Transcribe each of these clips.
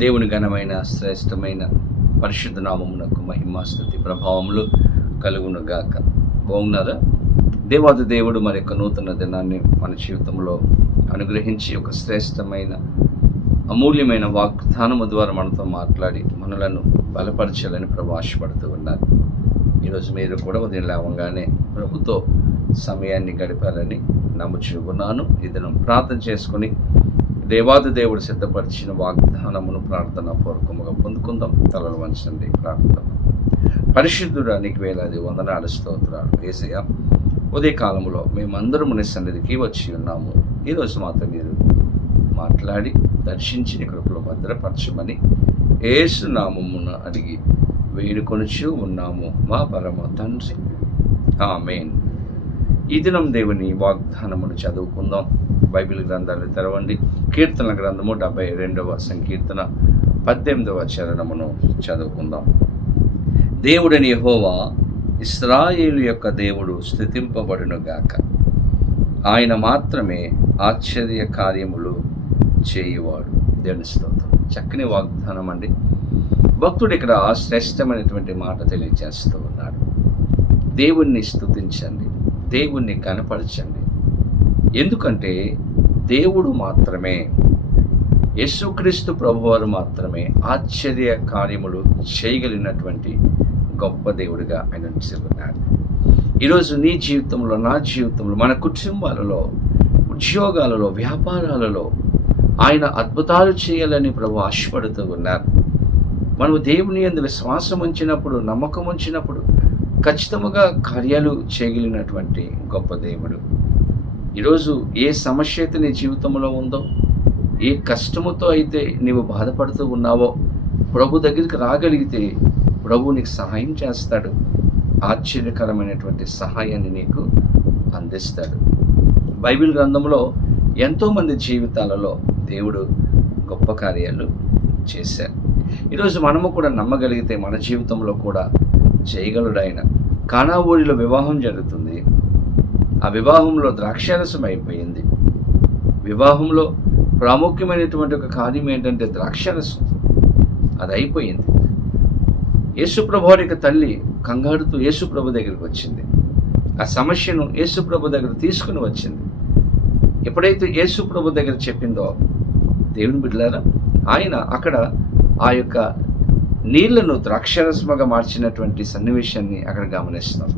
దేవుని ఘనమైన శ్రేష్టమైన పరిశుద్ధ నామమునకు మహిమ స్తుతి ప్రభావములు కలుగునుగాక. బాగున్నారా? దేవాది దేవుడు మరి యొక్క నూతన దినాన్ని మన జీవితంలో అనుగ్రహించి ఒక శ్రేష్టమైన అమూల్యమైన వాగ్దానము ద్వారా మనతో మాట్లాడి మనలను బలపరచాలని ఆశపడుతూ ఉన్నారు. ఈరోజు మీరు కూడా ఉదయం లేవగానే ప్రభుతో సమయాన్ని గడిపారని నమ్ముచున్నాను. ఈ దినం ప్రార్థన చేసుకుని దేవాది దేవుడు సిద్ధపరిచిన వాగ్దానమును ప్రార్థన పూర్వకముగా పొందుకుందాం. తలలు వంచండి, ప్రార్థన. పరిశుద్ధుడా, నీకు వేలాది వందనాలు, స్తోత్రాలు యేసయ్యా. ఉదయకాలంలో మేమందరము నీ సన్నిధికి వచ్చి ఉన్నాము. ఈరోజు మాత్రం మీరు మాట్లాడి దర్శించి నీ కృపలో భద్రపరచమని యేసు నామమున అడిగి వేడుకొనుచూ ఉన్నాము మా పరమ తండ్రి, ఆమేన్. ఈ దినం దేవుని వాగ్దానమును చదువుకుందాం. బైబిల్ గ్రంథాలు తెరవండి. కీర్తన గ్రంథము 72వ సంకీర్తన 18వ చరణమును చదువుకుందాం. దేవుడని యెహోవా ఇశ్రాయేలు యొక్క దేవుడు స్తుతింపబడునుగాక. ఆయన మాత్రమే ఆశ్చర్య కార్యములు చేయువాడు. దేవుని స్తోత్రం. చక్కని వాగ్దానం అండి. భక్తుడు ఇక్కడ శ్రేష్టమైనటువంటి మాట తెలియజేస్తూ ఉన్నాడు. దేవుణ్ణి స్తుతించండి, దేవుణ్ణి కనపరచండి. ఎందుకంటే దేవుడు మాత్రమే, యేసుక్రీస్తు ప్రభువారు మాత్రమే ఆశ్చర్య కార్యములు చేయగలిగినటువంటి గొప్ప దేవుడిగా ఆయన నిలిచిన్నాడు. ఈరోజు నీ జీవితంలో, నా జీవితంలో, మన కుటుంబాలలో, ఉద్యోగాలలో, వ్యాపారాలలో ఆయన అద్భుతాలు చేయాలని ప్రభు ఆశపడుతూ ఉన్నారు. మనము దేవుని యందు విశ్వాసం ఉంచినప్పుడు, నమ్మకం ఉంచినప్పుడు ఖచ్చితంగా కార్యాలు చేయగలిగినటువంటి గొప్ప దేవుడు. ఈరోజు ఏ సమస్య అయితే నీ జీవితంలో ఉందో, ఏ కష్టముతో అయితే నీవు బాధపడుతూ ఉన్నావో, ప్రభు దగ్గరికి రాగలిగితే ప్రభు నీకు సహాయం చేస్తాడు. ఆశ్చర్యకరమైనటువంటి సహాయాన్ని నీకు అందిస్తాడు. బైబిల్ గ్రంథంలో ఎంతోమంది జీవితాలలో దేవుడు గొప్ప కార్యాలు చేశారు. ఈరోజు మనము కూడా నమ్మగలిగితే మన జీవితంలో కూడా చేయగలడు ఆయన. కానా ఊరిలో వివాహం జరుగుతుంది. ఆ వివాహంలో ద్రాక్షారసం అయిపోయింది. వివాహంలో ప్రాముఖ్యమైనటువంటి ఒక కార్యం ఏంటంటే ద్రాక్షారసం. అది అయిపోయింది. యేసుప్రభు యొక్క తల్లి కంగారుతో యేసుప్రభు దగ్గరికి వచ్చింది. ఆ సమస్యను యేసుప్రభు దగ్గర తీసుకుని వచ్చింది. ఎప్పుడైతే యేసుప్రభు దగ్గర చెప్పిందో, దేవుని బిడ్డలారా, ఆయన అక్కడ ఆ యొక్క నీళ్లను ద్రాక్షరసముగా మార్చినటువంటి సన్నివేశాన్ని అక్కడ గమనిస్తాం.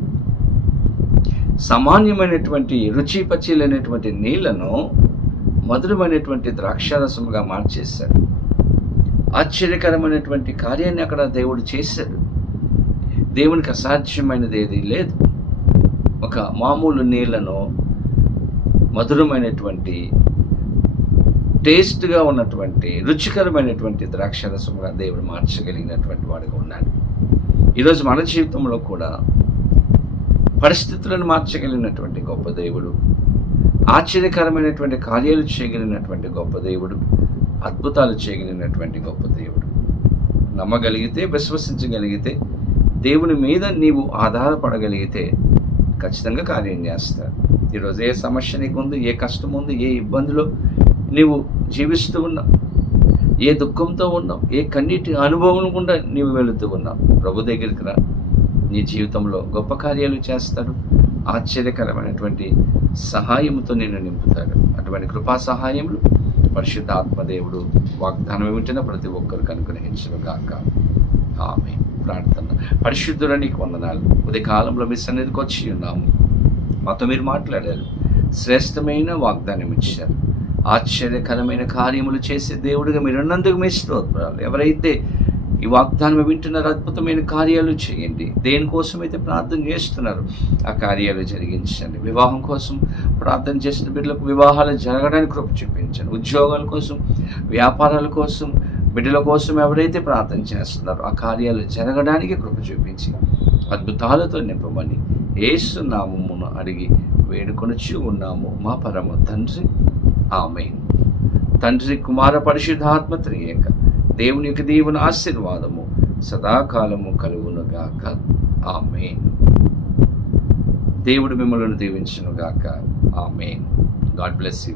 సామాన్యమైనటువంటి రుచి పచ్చిలైనటువంటి నీళ్లను మధురమైనటువంటి ద్రాక్షరసముగా మార్చేశాడు. ఆశ్చర్యకరమైనటువంటి కార్యాన్ని అక్కడ దేవుడు చేశాడు. దేవునికి అసాధ్యమైనది ఏది లేదు. ఒక మామూలు నీళ్లను మధురమైనటువంటి, టేస్ట్గా ఉన్నటువంటి, రుచికరమైనటువంటి ద్రాక్షరసముగా దేవుడు మార్చగలిగినటువంటి వాడుగా ఉన్నాడు. ఈరోజు మన జీవితంలో కూడా పరిస్థితులను మార్చగలిగినటువంటి గొప్ప దేవుడు, ఆశ్చర్యకరమైనటువంటి కార్యాలు చేయగలిగినటువంటి గొప్ప దేవుడు, అద్భుతాలు చేయగలిగినటువంటి గొప్ప దేవుడు. నమ్మగలిగితే, విశ్వసించగలిగితే, దేవుని మీద నీవు ఆధారపడగలిగితే ఖచ్చితంగా కార్యం చేస్తాడు. ఈరోజు ఏ సమస్య నీకు ఉంది, ఏ కష్టం ఉంది, ఏ ఇబ్బందిలో నీవు జీవిస్తూ ఉన్నావు, ఏ దుఃఖంతో ఉన్నావు, ఏ కన్నీటి అనుభవం గుండా నీవు వెళుతూ ఉన్నావు, ప్రభు దగ్గరికి రా. నీ జీవితంలో గొప్ప కార్యాలు చేస్తాడు. ఆశ్చర్యకరమైనటువంటి సహాయంతో నిన్ను నింపుతాడు. అటువంటి కృపా సహాయములు పరిశుద్ధ ఆత్మదేవుడు వాగ్దానం వింటున్న ప్రతి ఒక్కరికి అనుగ్రహించును గాక. ఆమేన్. ప్రార్థన. పరిశుద్ధుడా, నీకు వందనాలు. ఉదయకాలంలో మీ సన్నిధికి వచ్చి ఉన్నాము. మాతో మీరు మాట్లాడారు. శ్రేష్టమైన వాగ్దానం ఇచ్చారు. ఆశ్చర్యకరమైన కార్యములు చేసే దేవుడిగా మీరు ఉన్నందుకు మీ స్తోత్రాలు. ఎవరైతే ఈ వాగ్దానం వింటున్నారో అద్భుతమైన కార్యాలు చేయండి. దేనికోసమైతే ప్రార్థన చేస్తున్నారు ఆ కార్యాలు జరిగించండి. వివాహం కోసం ప్రార్థన చేసిన బిడ్డలకు వివాహాలు జరగడానికి కృప చూపించండి. ఉద్యోగాల కోసం, వ్యాపారాల కోసం, బిడ్డల కోసం ఎవరైతే ప్రార్థన చేస్తున్నారో ఆ కార్యాలు జరగడానికి కృప చూపించి అద్భుతాలతో నింపమని యేసు నామమున అడిగి వేడుకొనుచూ ఉన్నాము మా పరమ తండ్రి, ఆమేన్. తండ్రి, కుమార, పరిశుద్ధాత్మ త్రియేక దేవుని యొక్క దేవుని ఆశీర్వాదము సదాకాలము కలుగునుగాక. ఆమేన్. దేవుడు మిమ్మల్ని దీవించునుగాక. ఆమేన్. God bless you.